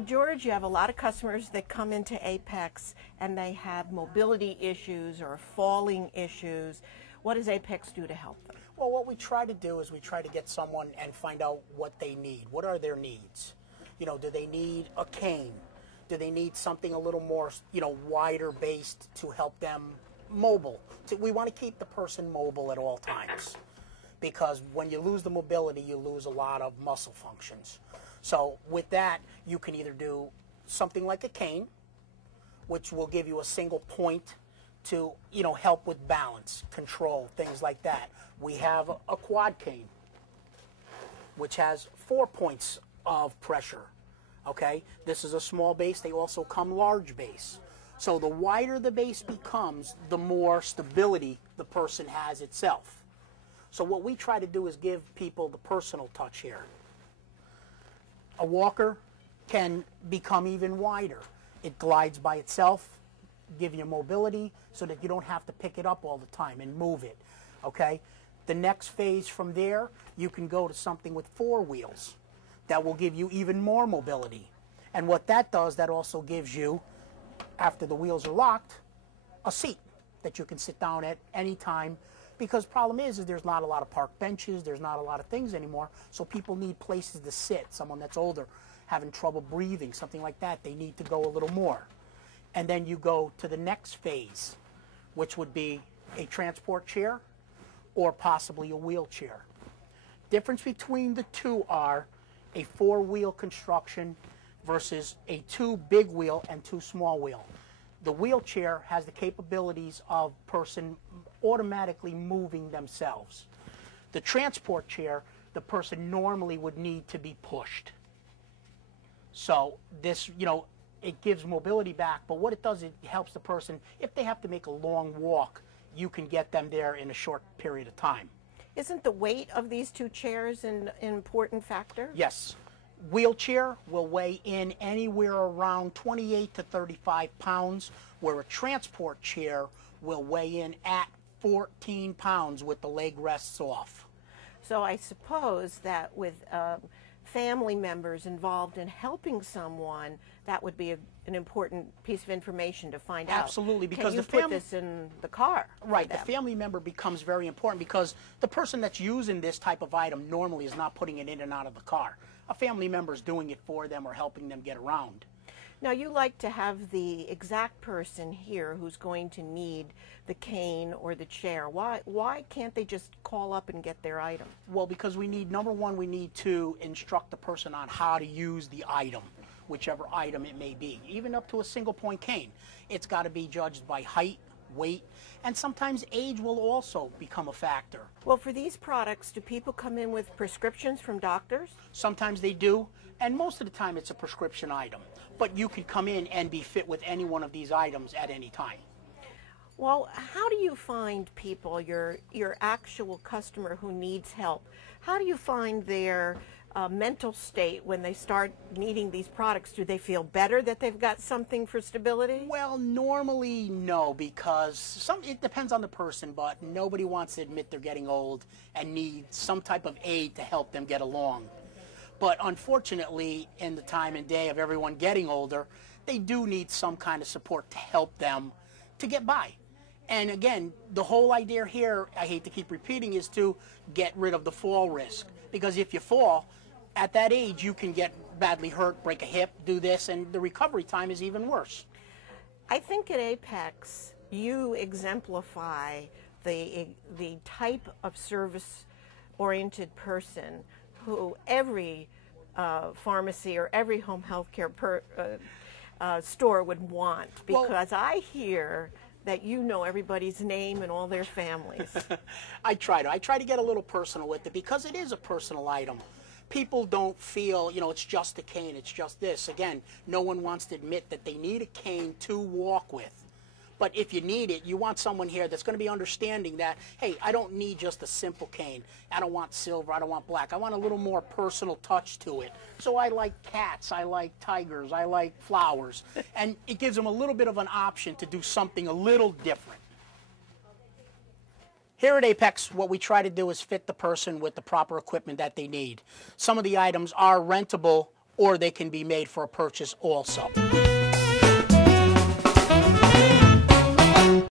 Now, George, you have a lot of customers that come into Apex and they have mobility issues or falling issues. What does Apex do to help them? Well, what we try to do is we try to get someone and find out what they need. What are their needs? You know, do they need a cane? Do they need something a little more, you know, wider based to help them mobile? So we want to keep the person mobile at all times, because when you lose the mobility, you lose a lot of muscle functions. So with that, you can either do something like a cane, which will give you a single point to, you know, help with balance, control, things like that. We have a quad cane, which has 4 points of pressure. Okay, this is a small base. They also come large base. So the wider the base becomes, the more stability the person has itself. So what we try to do is give people the personal touch here. A walker can become even wider. It glides by itself, give you mobility so that you don't have to pick it up all the time and move it. Okay? The next phase from there, you can go to something with 4 wheels. That will give you even more mobility. And what that does, that also gives you, after the wheels are locked, a seat that you can sit down at any time. Because problem is there's not a lot of park benches, there's not a lot of things anymore, so people need places to sit. Someone that's older, having trouble breathing, something like that, they need to go a little more. And then you go to the next phase, which would be a transport chair or possibly a wheelchair. Difference between the two are a 4-wheel construction versus a 2 big wheel and 2 small wheel. The wheelchair has the capabilities of person automatically moving themselves. The transport chair, the person normally would need to be pushed. So this, you know, it gives mobility back, but what it does, it helps the person, if they have to make a long walk, you can get them there in a short period of time. Isn't the weight of these 2 chairs an important factor? Yes. Wheelchair will weigh in anywhere around 28 to 35 pounds, where a transport chair will weigh in at 14 pounds with the leg rests off. So I suppose that with family members involved in helping someone, that would be an important piece of information to find out. Absolutely, because can you put this in the car? Right, the family member becomes very important, because the person that's using this type of item normally is not putting it in and out of the car. A family member is doing it for them or helping them get around. Now, you like to have the exact person here who's going to need the cane or the chair. Why can't they just call up and get their item? Well, because we need, number one, we need to instruct the person on how to use the item, whichever item it may be, even up to a single point cane. It's got to be judged by height, weight, and sometimes age will also become a factor. Well, for these products, do people come in with prescriptions from doctors? Sometimes they do, and most of the time it's a prescription item. But you could come in and be fit with any one of these items at any time. Well, how do you find people, your actual customer who needs help, how do you find their mental state when they start needing these products? Do they feel better that they've got something for stability? Well, normally no, because it depends on the person, but nobody wants to admit they're getting old and need some type of aid to help them get along. But unfortunately, in the time and day of everyone getting older, they do need some kind of support to help them to get by. And again, the whole idea here, I hate to keep repeating, is to get rid of the fall risk. Because if you fall, at that age, you can get badly hurt, break a hip, do this, and the recovery time is even worse. I think at Apex, you exemplify the type of service-oriented person who every pharmacy or every home health care store would want. Because I hear that you know everybody's name and all their families. I try to get a little personal with it, because it is a personal item. People don't feel, you know, it's just a cane, it's just this. Again, no one wants to admit that they need a cane to walk with. But if you need it, you want someone here that's going to be understanding that, hey, I don't need just a simple cane. I don't want silver, I don't want black. I want a little more personal touch to it. So I like cats, I like tigers, I like flowers. And it gives them a little bit of an option to do something a little different. Here at Apex, what we try to do is fit the person with the proper equipment that they need. Some of the items are rentable or they can be made for a purchase also.